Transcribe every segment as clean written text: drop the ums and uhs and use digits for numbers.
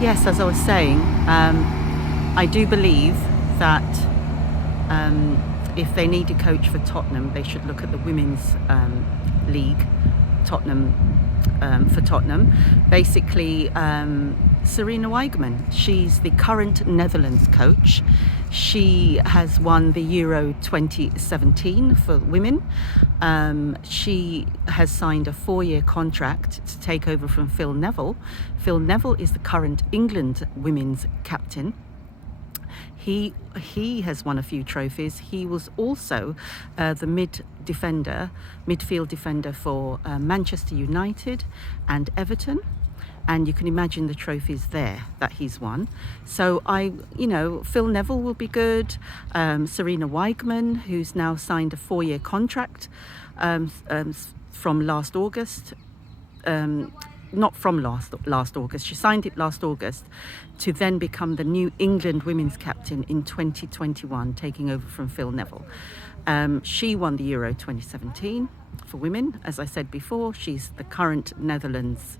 Yes, as I was saying, I do believe that if they need a coach for Tottenham, they should look at the women's league, Tottenham, for Tottenham. Basically, Serena Wiegman, she's the current Netherlands coach. She has won the Euro 2017 for women. She has signed a 4-year contract to take over from Phil Neville. Phil Neville is the current England women's captain. He has won a few trophies. He was also the midfield defender for Manchester United and Everton. And you can imagine the trophies there that he's won. So Phil Neville will be good. Serena Wiegman, who's now signed a 4-year contract from last August. Not from last August. She signed it last August to then become the new England women's captain in 2021, taking over from Phil Neville. She won the Euro 2017 for women. As I said before, she's the current Netherlands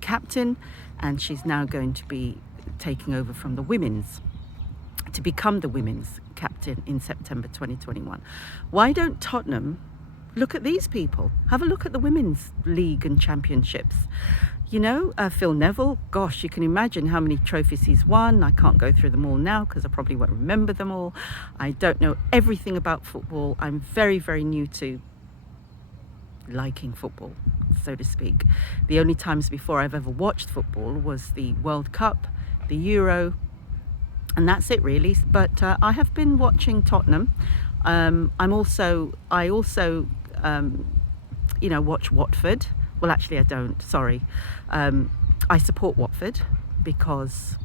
captain, and she's now going to be taking over from the women's to become the women's captain in September 2021. Why don't Tottenham look at these people? Have a look at the women's league and championships. Phil Neville, gosh, you can imagine how many trophies he's won. I can't go through them all now because I probably won't remember them all. I don't know everything about football. I'm very, very new to liking football, so to speak. The only times before I've ever watched football was the World Cup, the Euro, and that's it really. But I have been watching Tottenham. I also watch Watford. Well, actually I don't, sorry. I support Watford because,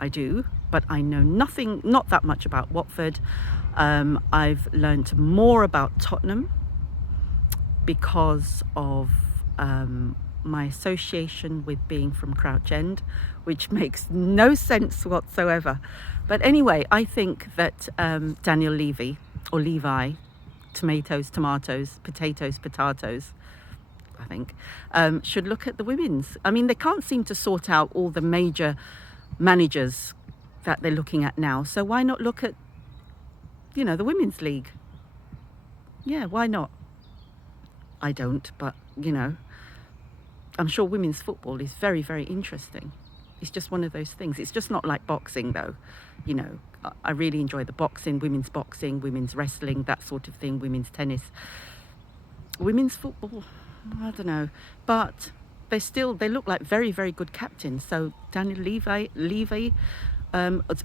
I do, but I know not that much about Watford. I've learned more about Tottenham because of my association with being from Crouch End, which makes no sense whatsoever. But anyway, I think that Daniel Levy, or Levi, tomatoes, potatoes, I think, should look at the women's. I mean, they can't seem to sort out all the major managers that they're looking at now. So why not look at, the women's league? Yeah, why not? I don't, but, I'm sure women's football is very, very interesting. It's just one of those things. It's just not like boxing, though. I really enjoy the boxing, women's wrestling, that sort of thing, women's tennis. Women's football, I don't know. But they look like very, very good captains. So Daniel Levy,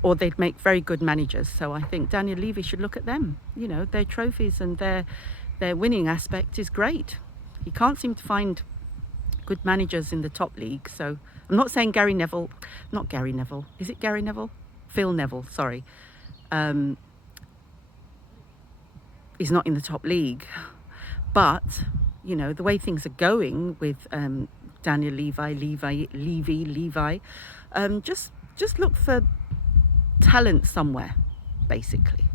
or they'd make very good managers. So I think Daniel Levy should look at them. Their trophies and their winning aspect is great. He can't seem to find good managers in the top league. So I'm not saying Is it Gary Neville? Phil Neville, sorry. Is not in the top league. But, the way things are going with Daniel Levy, just look for talent somewhere, basically.